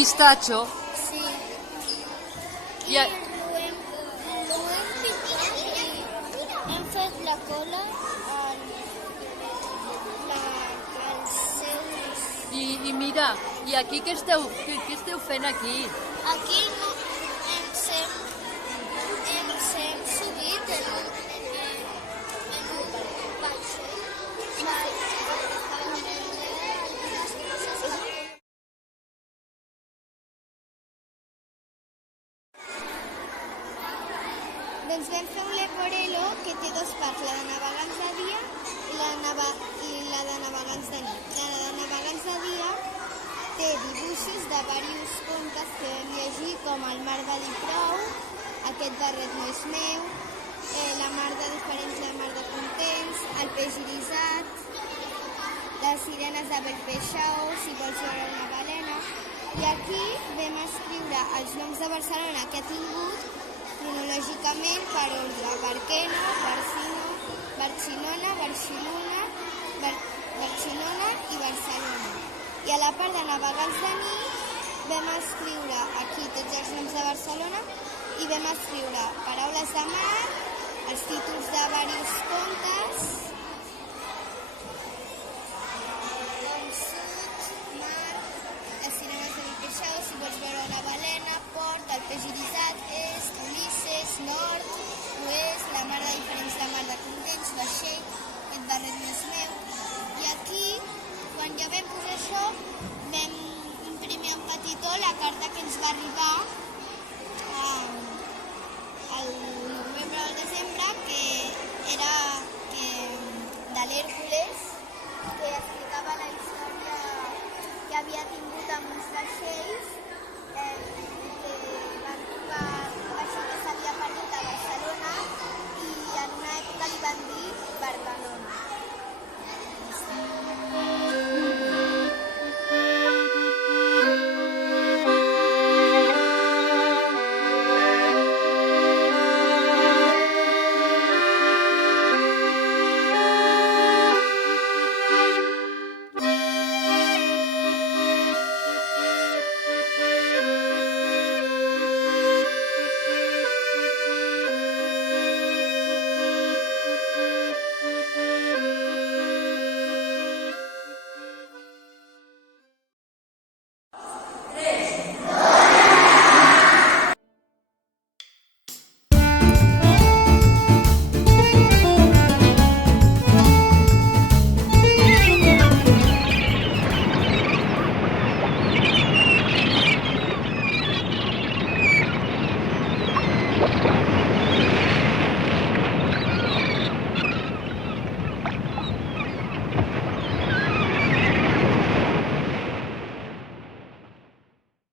pistatxo. Sí. I a- Ho hem pintat i hem fet la cola al seus... I mira, i aquí què esteu fent aquí? Aquí no ens hem subit en un Doncs vam fer un leporello que té dos parts, la de navegants de dia i la de navegants de nit. La de navegants de dia té dibuixos de diversos contes que vam llegir, com El mar va dir prou, Aquest barret no és meu, La mar de diferents, la mar de contents, El peix irisat, Les sirenes de Belpeixao, Si vols veure una balena. I aquí vam escriure els noms de Barcelona que ha tingut cronològicament per ordre: Barquena, Barcelona, Barcelona i Barcelona. I a la part de navegants de nit vam escriure aquí tots els noms de Barcelona i vam escriure paraules de mar, els títols de diversos contes, com Sud, Mar, Les sirenes de Belpeixao, Si vols veure una balena, Port, El peix irisat, Est, Ulisses, Nord, Oest, La mar de diferents, la mar de contents, Vaixell, Aquest barret no és meu. I aquí, quan ja vam posar això, vam imprimir en petitó la carta que ens va arribar al novembre o al desembre, que era de l'Hèrcules, que explicava la història que havia tingut amb uns vaixells